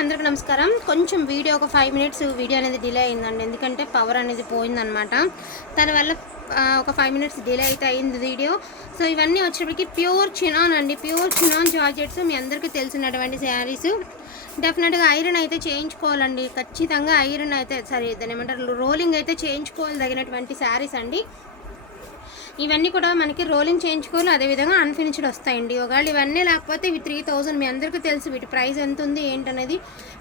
అందరికీ నమస్కారం. కొంచెం వీడియో ఒక ఫైవ్ మినిట్స్ వీడియో అనేది డిలే అయిందండి. ఎందుకంటే పవర్ అనేది పోయిందనమాట దానివల్ల ఒక ఫైవ్ మినిట్స్ డిలే అయితే అయింది వీడియో. సో ఇవన్నీ వచ్చేప్పటికి ప్యూర్ చినాన్ అండి. ప్యూర్ చినాన్ జార్జెట్స్ మీ అందరికీ తెలిసినటువంటి శారీస్ డెఫినెట్గా ఐరన్ అయితే చేయించుకోవాలండి. ఖచ్చితంగా ఐరన్ అయితే సరే దాని ఏమంటారు రోలింగ్ అయితే చేయించుకోవాలి తగినటువంటి శారీస్ అండి. ఇవన్నీ కూడా మనకి రోలింగ్ చేయించుకోవాలి అదేవిధంగా అన్ఫినిష్డ్ వస్తాయండి. ఒకవేళ ఇవన్నీ లేకపోతే ఇవి త్రీ థౌజండ్ మీ అందరికీ తెలుసు వీటి ప్రైస్ ఎంత ఉంది ఏంటనేది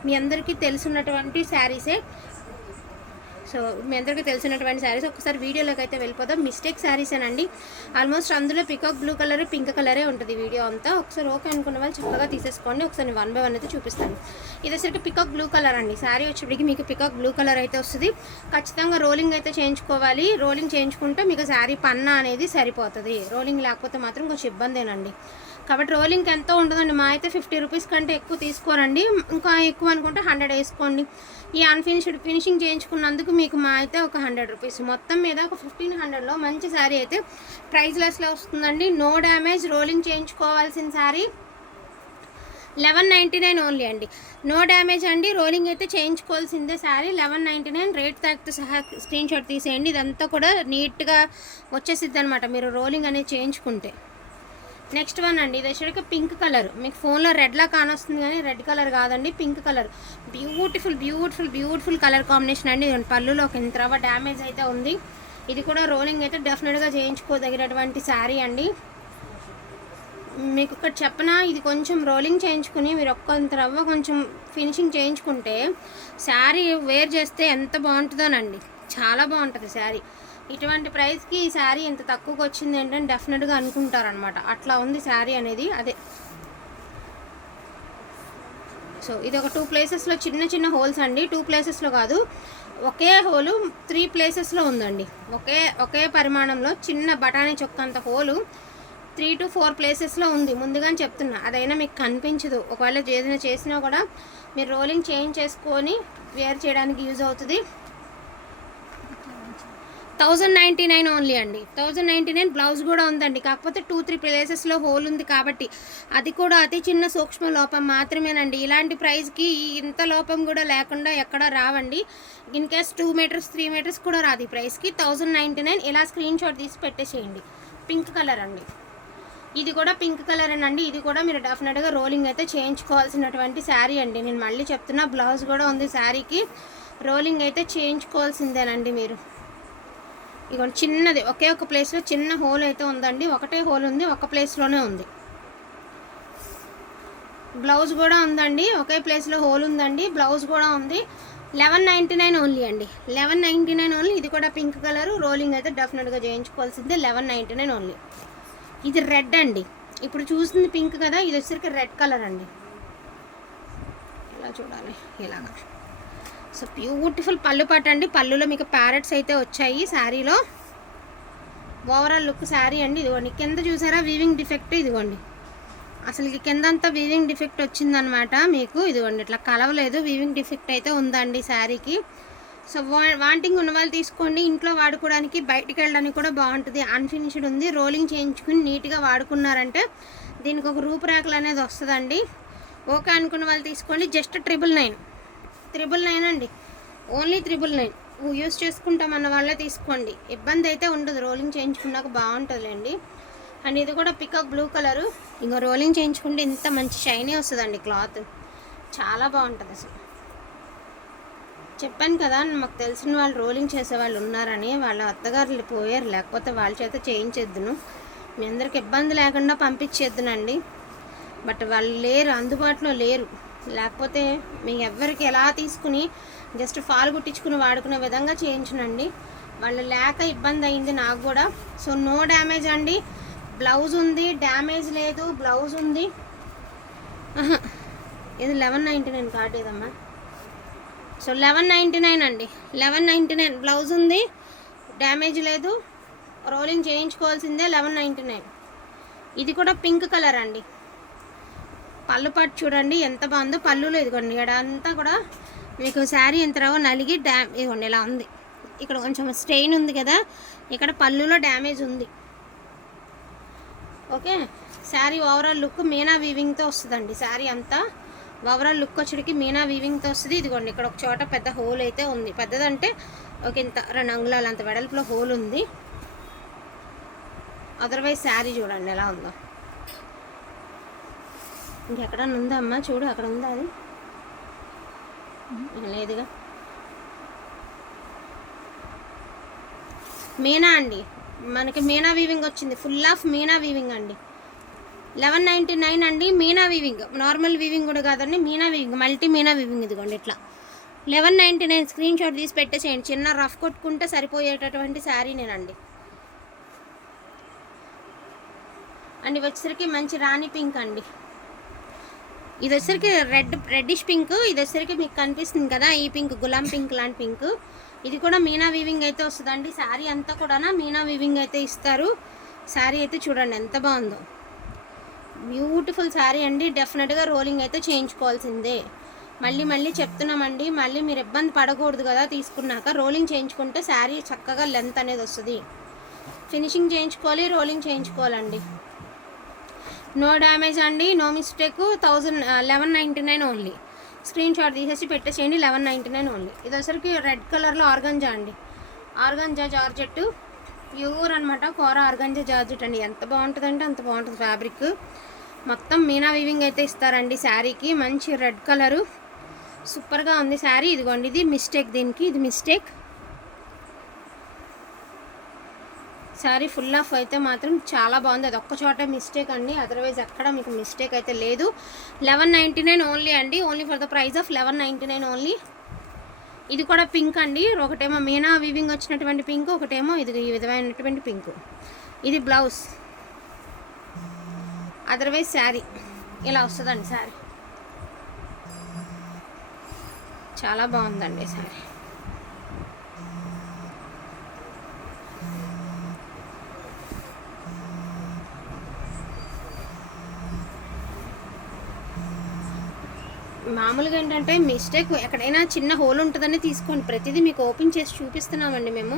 మీ అందరికీ తెలుసున్నటువంటి శారీసే సో మీ అందరికీ తెలిసినటువంటి శారీస్ ఒకసారి వీడియోలోకి అయితే వెళ్ళిపోదాం. మిస్టేక్ శారీసేనండి ఆల్మోస్ట్ అందులో పికాక్ బ్లూ కలర్ పింక్ కలరే ఉంటుంది వీడియో అంతా. ఒకసారి ఓకే అనుకున్న వాళ్ళు చక్కగా తీసేసుకోండి. ఒకసారి వన్ బై వన్ అయితే చూపిస్తాను. ఇది వచ్చరికి పికాక్ బ్లూ కలర్ అండి. శారీ వచ్చేప్పటికి మీకు పికాక్ బ్లూ కలర్ అయితే వస్తుంది. ఖచ్చితంగా రోలింగ్ అయితే చేయించుకోవాలి. రోలింగ్ చేయించుకుంటే మీకు శారీ పన్నా అనేది సరిపోతుంది. రోలింగ్ లేకపోతే మాత్రం కొంచెం ఇబ్బందేనండి. కాబట్టి రోలింగ్ ఎంతో ఉంటుందండి. మా అయితే ఫిఫ్టీ రూపీస్ కంటే ఎక్కువ తీసుకోరండి. ఇంకా ఎక్కువ అనుకుంటే హండ్రెడ్ వేసుకోండి. ఈ అన్ఫినిష్డ్ ఫినిషింగ్ చేయించుకున్నందుకు మీకు మా అయితే ఒక హండ్రెడ్ రూపీస్. మొత్తం మీద ఒక ఫిఫ్టీన్ హండ్రెడ్లో మంచి శారీ అయితే ప్రైస్ లెస్లో వస్తుందండి. No damage rolling చేయించుకోవాల్సిన sari eleven ninety nine only అండి. నో డ్యామేజ్ అండి. రోలింగ్ అయితే చేయించుకోవాల్సిందే sari eleven ninety nine rate తగ్గితే సహా స్క్రీన్ షాట్ తీసేయండి. ఇదంతా కూడా నీట్గా వచ్చేసిద్ది అనమాట మీరు రోలింగ్ అనేది చేయించుకుంటే. నెక్స్ట్ వన్ అండి. ఇది వచ్చేటికి పింక్ కలర్ మీకు ఫోన్లో రెడ్లా కానొస్తుంది కానీ రెడ్ కలర్ కాదండి pink colour beautiful beautiful beautiful colour combination అండి. పళ్ళులో ఒక ఇంత రవ్వ డ్యామేజ్ అయితే ఉంది. ఇది కూడా రోలింగ్ అయితే డెఫినెట్గా చేయించుకోదగినటువంటి శారీ అండి. మీకు ఇక్కడ చెప్పనా ఇది కొంచెం రోలింగ్ చేయించుకుని మీరు ఒక్కంత రవ్వ కొంచెం ఫినిషింగ్ చేయించుకుంటే శారీ వేర్ చేస్తే ఎంత బాగుంటుందోనండి. చాలా బాగుంటుంది శారీ ఇటువంటి ప్రైస్కి ఈ శారీ ఇంత తక్కువకి వచ్చింది ఏంటంటే డెఫినెట్గా అనుకుంటారనమాట అట్లా ఉంది శారీ అనేది అదే. సో ఇది ఒక టూ ప్లేసెస్లో చిన్న చిన్న హోల్స్ అండి. టూ ప్లేసెస్లో కాదు ఒకే హోలు త్రీ ప్లేసెస్లో ఉందండి. ఒకే ఒకే పరిమాణంలో చిన్న బఠానీ చొక్కంత హోలు త్రీ టు ఫోర్ ప్లేసెస్లో ఉంది. ముందుగానే చెప్తున్నా అదైనా మీకు కనిపించదు. ఒకవేళ ఏదైనా చేసినా కూడా మీరు రోలింగ్ చేంజ్ చేసుకొని వేర్ చేయడానికి యూజ్ అవుతుంది. థౌజండ్ నైంటీ నైన్ ఓన్లీ అండి. థౌజండ్ నైంటీ నైన్ బ్లౌజ్ కూడా ఉందండి. కాకపోతే టూ త్రీ ప్లేసెస్లో హోల్ ఉంది కాబట్టి అది కూడా అతి చిన్న సూక్ష్మ లోపం మాత్రమేనండి. ఇలాంటి ప్రైస్కి ఇంత లోపం కూడా లేకుండా ఎక్కడ రావండి. In case two metres three metres కూడా రాదు ఈ ప్రైస్కి థౌజండ్ నైంటీ నైన్ ఇలా స్క్రీన్ షాట్ తీసి పెట్టేసేయండి. పింక్ కలర్ అండి. ఇది కూడా పింక్ కలర్ అండి ఇది కూడా మీరు డెఫినెట్గా రోలింగ్ అయితే చేయించుకోవాల్సినటువంటి శారీ అండి. నేను మళ్ళీ చెప్తున్నా బ్లౌజ్ కూడా ఉంది శారీకి రోలింగ్ అయితే చేయించుకోవాల్సిందేనండి మీరు. ఇగోండి చిన్నది ఒకే ఒక ప్లేస్లో చిన్న హోల్ అయితే ఉందండి. ఒకటే హోల్ ఉంది ఒక ప్లేస్లోనే ఉంది. బ్లౌజ్ కూడా ఉందండి ఒకే ప్లేస్లో హోల్ ఉందండి. బ్లౌజ్ కూడా ఉంది. లెవెన్ నైంటీ నైన్ ఓన్లీ అండి. లెవెన్ నైంటీ నైన్ ఓన్లీ ఇది కూడా పింక్ కలర్ రోలింగ్ అయితే డెఫినెట్గా చేయించుకోవాల్సిందే లెవెన్ నైంటీ నైన్ ఓన్లీ ఇది రెడ్ అండి. ఇప్పుడు చూస్తుంది పింక్ కదా ఇది వచ్చేసరికి రెడ్ కలర్ అండి. ఇలా చూడాలి ఇలాగా. సో బ్యూటిఫుల్ పళ్ళు పట్టండి అండి. పళ్ళులో మీకు ప్యారెట్స్ అయితే వచ్చాయి శారీలో. ఓవరాల్ లుక్ శారీ అండి. ఇదిగోండి. కింద చూసారా? వీవింగ్ డిఫెక్ట్ ఇదిగోండి. అసలు కింద అంతా వీవింగ్ డిఫెక్ట్ వచ్చిందనమాట మీకు. ఇదిగోండి. ఇట్లా కలవలేదు. వీవింగ్ డిఫెక్ట్ అయితే ఉందండి శారీకి. సో వా- వాంటింగ్ ఉన్న వాళ్ళు తీసుకోండి. ఇంట్లో వాడుకోవడానికి బయటికి వెళ్ళడానికి కూడా బాగుంటుంది. అన్ఫినిష్డ్ ఉంది. రోలింగ్ చేయించుకుని నీట్గా వాడుకున్నారంటే దీనికి ఒక రూపురేఖలు అనేది వస్తుందండి. ఓకే అనుకున్న వాళ్ళు తీసుకోండి. Just triple nine triple nine అండి. Only triple nine. యూస్ చేసుకుంటామన్న వాళ్ళే తీసుకోండి. ఇబ్బంది అయితే ఉండదు. రోలింగ్ చేయించుకున్నాక బాగుంటుందిలేండి. అండ్ ఇది కూడా పికప్ బ్లూ కలరు. ఇంకా రోలింగ్ చేయించుకుంటే ఇంత మంచి షైనీ వస్తుందండి క్లాత్. చాలా బాగుంటుంది అసలు. చెప్పాను కదా మాకు తెలిసిన వాళ్ళు రోలింగ్ చేసే వాళ్ళు ఉన్నారని. వాళ్ళ అత్తగారులు పోయారు. లేకపోతే వాళ్ళ చేత చేయించేద్దును. మీ అందరికి ఇబ్బంది లేకుండా పంపించేద్దునండి. బట్ వాళ్ళు లేరు. అందుబాటులో లేరు. లేకపోతే మీ ఎవ్వరికి ఎలా తీసుకుని జస్ట్ ఫాల్ కుట్టించుకుని వాడుకునే విధంగా చేయించునండి. వాళ్ళు లేక ఇబ్బంది అయింది నాకు కూడా. సో నో డ్యామేజ్ అండి. బ్లౌజ్ ఉంది డ్యామేజ్ లేదు బ్లౌజ్ ఉంది. ఇది లెవెన్ నైంటీ నైన్ కార్డ్ ఇదమ్మా. సో లెవెన్ నైంటీ నైన్ అండి. లెవెన్ నైంటీ నైన్ బ్లౌజ్ ఉంది డ్యామేజ్ లేదు. రోలింగ్ చేయించుకోవాల్సిందే లెవెన్ నైంటీ నైన్ ఇది కూడా పింక్ కలర్ అండి. పళ్ళు పాటు చూడండి ఎంత బాగుందో పళ్ళులో ఇదిగోండి. ఇక్కడ అంతా కూడా మీకు శారీ ఎంత రావో నలిగి డ్యామ్ ఇదిగోండి ఇలా ఉంది. ఇక్కడ కొంచెం స్ట్రెయిన్ ఉంది కదా ఇక్కడ పళ్ళులో డ్యామేజ్ ఉంది. Okay? Sari overall look meena వీవింగ్తో వస్తుందండి. శారీ అంతా ఓవరాల్ లుక్ వచ్చేటికి మీనా వీవింగ్తో వస్తుంది. ఇదిగోండి ఇక్కడ ఒక చోట పెద్ద హోల్ అయితే ఉంది. పెద్దదంటే ఒక ఇంత రెండు అంగుళాలు అంత వెడల్పులో హోల్ ఉంది. అదర్వైజ్ శారీ చూడండి ఎలా ఉందో. ఇంకెక్కడ ఉందా అమ్మ? చూడు అక్కడ ఉందా అది? లేదుగా. మీనా అండి. మనకి మీనా వీవింగ్ వచ్చింది. ఫుల్ ఆఫ్ మీనా వీవింగ్ అండి. లెవెన్ నైంటీ నైన్ అండి మీనా వీవింగ్. నార్మల్ వీవింగ్ కూడా కాదండి meena weaving. Multi meena weaving ఇదిగోండి ఇట్లా. Eleven ninety nine screen shot తీసి పెట్టేసేయండి. చిన్న రఫ్ కొట్టుకుంటే సరిపోయేటటువంటి శారీ నేనండి. అండ్ వచ్చేసరికి మంచి రాణి పింక్ అండి. ఇది వచ్చరికి రెడ్ రెడ్డిష్ పింక్ ఇది వచ్చరికి మీకు కనిపిస్తుంది కదా ఈ పింక్ గులాం పింక్ లాంటి పింక్ ఇది కూడా మీనా వీవింగ్ అయితే వస్తుందండి. శారీ అంతా కూడా మీనా వీవింగ్ అయితే ఇస్తారు. శారీ అయితే చూడండి ఎంత బాగుందో. బ్యూటిఫుల్ శారీ అండి. డెఫినెట్గా రోలింగ్ అయితే చేయించుకోవాల్సిందే. మళ్ళీ మళ్ళీ చెప్తున్నామండి. మళ్ళీ మీరు ఇబ్బంది పడకూడదు కదా తీసుకున్నాక. రోలింగ్ చేయించుకుంటే శారీ చక్కగా లెంత్ అనేది వస్తుంది. ఫినిషింగ్ చేయించుకోవాలి రోలింగ్ చేయించుకోవాలండి. నో డ్యామేజ్ అండి no mistake thousand eleven ninety nine only screen shot తీసేసి పెట్టేసేయండి లెవెన్ నైంటీ నైన్ ఓన్లీ ఇది వచ్చరికి రెడ్ కలర్లో ఆర్గంజా అండి. ఆర్గంజా జార్జెట్ ప్యూర్ అనమాట కోర ఆర్గంజా జార్జెట్ అండి. ఎంత బాగుంటుందంటే అంత బాగుంటుంది ఫ్యాబ్రిక్. మొత్తం మీనా వీవింగ్ అయితే ఇస్తారండి శారీకి. మంచి రెడ్ కలరు సూపర్గా ఉంది శారీ. ఇదిగోండి ఇది మిస్టేక్ దీనికి. ఇది మిస్టేక్ శారీ ఫుల్ ఆఫ్ అయితే మాత్రం చాలా బాగుంది. అది ఒక్క చోట మిస్టేక్ అండి. అదర్వైజ్ ఎక్కడ మీకు మిస్టేక్ అయితే లేదు. లెవెన్ నైంటీ నైన్ ఓన్లీ అండి. Only for the price of eleven ninety nine only ఇది కూడా పింక్ అండి. ఒకటేమో మీనా వీవింగ్ వచ్చినటువంటి పింక్ ఒకటేమో ఇది ఈ విధమైనటువంటి పింక్ ఇది బ్లౌజ్ అదర్వైజ్ శారీ ఇలా వస్తుందండి శారీ చాలా బాగుందండి శారీ మామూలుగా ఏంటంటే మిస్టేక్ ఎక్కడైనా చిన్న హోల్ ఉంటుందని తీసుకోండి. ప్రతిదీ మీకు ఓపెన్ చేసి చూపిస్తున్నామండి మేము.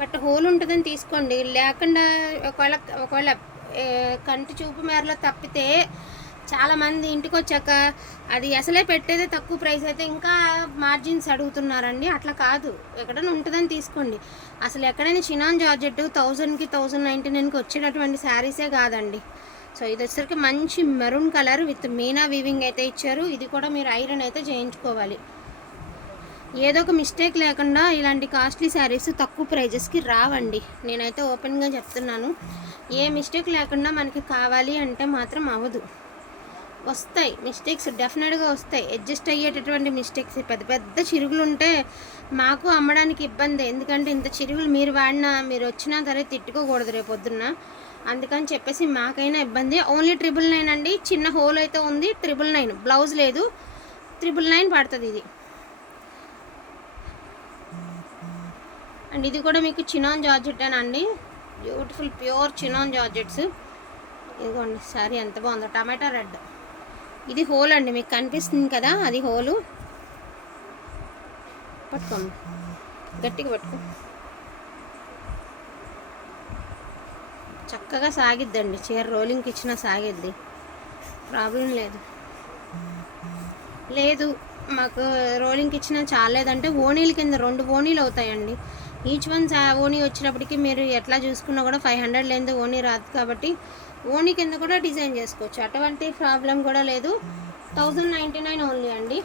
బట్ హోల్ ఉంటుందని తీసుకోండి. లేకుండా ఒకవేళ ఒకవేళ కంటి చూపు మేరలో తప్పితే చాలామంది ఇంటికి వచ్చాక అది అసలే పెట్టేదే తక్కువ ప్రైస్ అయితే ఇంకా మార్జిన్స్ అడుగుతున్నారండి. అట్లా కాదు. ఎక్కడైనా ఉంటుందని తీసుకోండి. అసలు ఎక్కడైనా చినాన్ జార్జెట్ థౌజండ్కి థౌజండ్ నైంటీ నైన్కి వచ్చేటటువంటి శారీసే కాదండి. సో ఇది వచ్చేసరికి మంచి maroon colour with meena weaving అయితే ఇచ్చారు. ఇది కూడా మీరు ఐరన్ అయితే చేయించుకోవాలి. ఏదో ఒక మిస్టేక్ లేకుండా ఇలాంటి కాస్ట్లీ శారీస్ తక్కువ ప్రైజెస్కి రావండి. నేనైతే ఓపెన్గా చెప్తున్నాను. ఏ మిస్టేక్ లేకుండా మనకి కావాలి అంటే మాత్రం అవ్వదు. వస్తాయి మిస్టేక్స్ డెఫినెట్గా వస్తాయి. అడ్జస్ట్ అయ్యేటటువంటి మిస్టేక్స్. పెద్ద పెద్ద చిరుగులు ఉంటే మాకు అమ్మడానికి ఇబ్బంది. ఎందుకంటే ఇంత చిరుగులు మీరు వాడినా మీరు వచ్చినా సరే తిట్టుకోకూడదు రేపు పొద్దున్న. అందుకని చెప్పేసి మాకైనా ఇబ్బంది. ఓన్లీ ట్రిపుల్ నైన్ అండి. చిన్న హోల్ అయితే ఉంది. ట్రిపుల్ నైన్ బ్లౌజ్ లేదు. ట్రిపుల్ నైన్ పడుతుంది ఇది. అండ్ ఇది కూడా మీకు చినాన్ జార్జెట్ అండి. బ్యూటిఫుల్ ప్యూర్ చినాన్ జార్జెట్స్ ఇదిగోండి సారీ ఎంత బాగుందో. టమాటా రెడ్ ఇది హోల్ అండి. మీకు కనిపిస్తుంది కదా అది హోలు పట్టుకోండి. గట్టిగా పట్టుకో. చక్కగా సాగిద్దండి. చీర రోలింగ్కి ఇచ్చినా సాగిద్ది. ప్రాబ్లం లేదు. లేదు మాకు రోలింగ్కి ఇచ్చినా చాలేదంటే ఓనీల కింద రెండు ఓణీలు అవుతాయండి. ఈచ్ వన్ ఓనీ వచ్చినప్పటికీ మీరు ఎట్లా చూసుకున్నా కూడా ఫైవ్ హండ్రెడ్ లేదు ఓనీ రాదు కాబట్టి ఓనీ కింద కూడా డిజైన్ చేసుకోవచ్చు. అటువంటి ప్రాబ్లం కూడా లేదు. థౌజండ్ నైంటీ నైన్ ఓన్లీ అండి.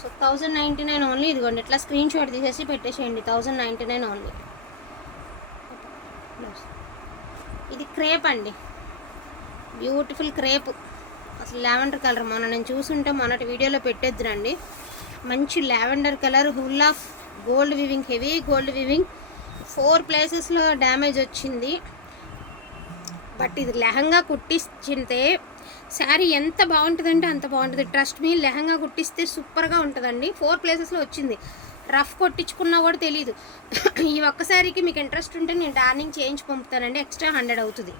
So thousand ninety nine only ఇదిగోండి. ఇట్లా స్క్రీన్ షాట్ తీసేసి పెట్టేసేయండి. Thousand ninety nine only. ఇది క్రేప్ అండి. Beautiful crepe. అసలు లావెండర్ కలర్. మొన్న నేను చూసుంటే మొన్నటి వీడియోలో పెట్టేద్దురండి. మంచి lavender colour full of gold weaving heavy gold weaving. Four ప్లేసెస్లో డ్యామేజ్ వచ్చింది. బట్ ఇది లెహంగా కుట్టించితే శారీ ఎంత బాగుంటుందంటే అంత బాగుంటుంది. ట్రస్ట్ మీ లెహంగా కుట్టిస్తే సూపర్గా ఉంటుందండి. ఫోర్ ప్లేసెస్లో వచ్చింది. రఫ్ కొట్టించుకున్నా కూడా తెలియదు ఈ ఒక్కసారికి మీకు ఇంట్రెస్ట్ ఉంటే నేను డార్నింగ్ చేయించి పంపుతానండి. ఎక్స్ట్రా హండ్రెడ్ అవుతుంది.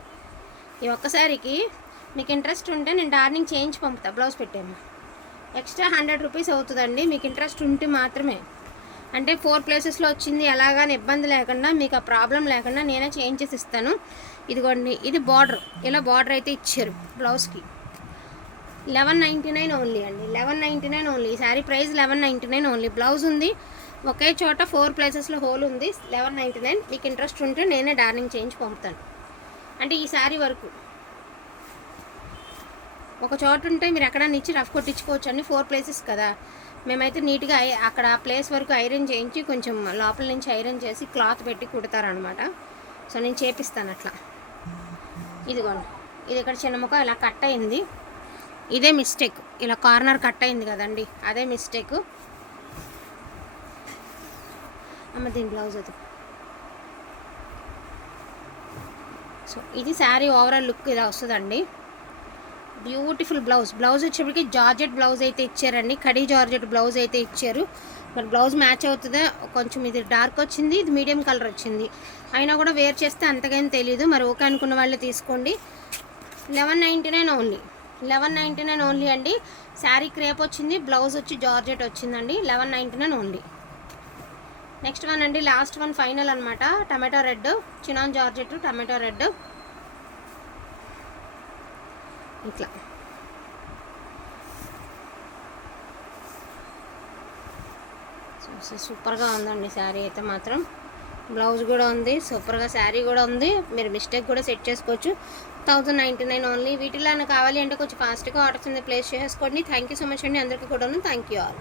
ఈ ఒక్కసారికి మీకు ఇంట్రెస్ట్ ఉంటే నేను డార్నింగ్ చేయించి పంపుతా. బ్లౌజ్ పెట్టాము ఎక్స్ట్రా హండ్రెడ్ రూపీస్ అవుతుందండి. మీకు ఇంట్రెస్ట్ ఉంటే మాత్రమే. అంటే ఫోర్ ప్లేసెస్లో వచ్చింది. ఎలాగాని ఇబ్బంది లేకుండా మీకు ఆ ప్రాబ్లం లేకుండా నేనే చేంజ్ చేసి ఇస్తాను. ఇదిగోండి ఇది బార్డర్. ఇలా బార్డర్ అయితే ఇచ్చారు బ్లౌజ్కి. లెవెన్ నైంటీ నైన్ ఓన్లీ అండి. Eleven ninety nine only. ఈ sari price eleven ninety nine only. Blouse ఉంది. ఒకే చోట ఫోర్ ప్లేసెస్లో హోల్ ఉంది. Eleven ninety nine. మీకు ఇంట్రెస్ట్ ఉంటే నేనే డార్నింగ్ చేయించి పంపుతాను. అంటే ఈ శారీ వరకు. ఒక చోట ఉంటే మీరు ఎక్కడన్నా ఇచ్చి రఫ్ కొట్టించుకోవచ్చు అండి ఫోర్ ప్లేసెస్ కదా. మేమైతే నీట్గా ఐ- అక్కడ ఆ ప్లేస్ వరకు ఐరన్ చేయించి కొంచెం లోపల నుంచి ఐరన్ చేసి క్లాత్ పెట్టి కుడతారనమాట సో నేను చేపిస్తాను అట్లా. ఇదిగోండి. ఇది ఇక్కడ చిన్న ముఖం ఇలా కట్ అయింది. ఇదే మిస్టేక్. ఇలా కార్నర్ కట్ అయింది కదండి అదే మిస్టేక్. అమ్మ దీని బ్లౌజ్ అది. సో ఇది శారీ ఓవరాల్ లుక్ ఇలా వస్తుందండి. Beautiful blouse. బ్లౌజ్ వచ్చేప్పటికి జార్జెట్ బ్లౌజ్ అయితే ఇచ్చారండి. కడీ జార్జెట్ బ్లౌజ్ అయితే ఇచ్చారు. మరి బ్లౌజ్ మ్యాచ్ అవుతుందా? కొంచెం ఇది డార్క్ వచ్చింది ఇది మీడియం కలర్ వచ్చింది. అయినా కూడా వేర్ చేస్తే అంతకేం తెలియదు మరి ఓకే అనుకున్న వాళ్ళే తీసుకోండి. Eleven ninety nine only. Eleven ninety nine only అండి. శారీ క్రేప్ వచ్చింది బ్లౌజ్ వచ్చి జార్జెట్ వచ్చిందండి. Eleven ninety nine only. Next one అండి లాస్ట్ వన్ ఫైనల్ అనమాట tomato red chinon georgette tomato red. ఇట్లా. సూపర్గా ఉందండి శారీ అయితే మాత్రం. బ్లౌజ్ కూడా ఉంది సూపర్గా శారీ కూడా ఉంది. మీరు మిస్టేక్ కూడా సెట్ చేసుకోవచ్చు. థౌజండ్ నైంటీ నైన్ ఓన్లీ వీటిలో కావాలి అంటే కొంచెం ఫాస్ట్గా ఆర్డర్స్ అనేది ప్లేస్ చేసుకోండి. థ్యాంక్ యూ సో మచ్ అండి. అందరికీ కూడా థ్యాంక్ యూ ఆల్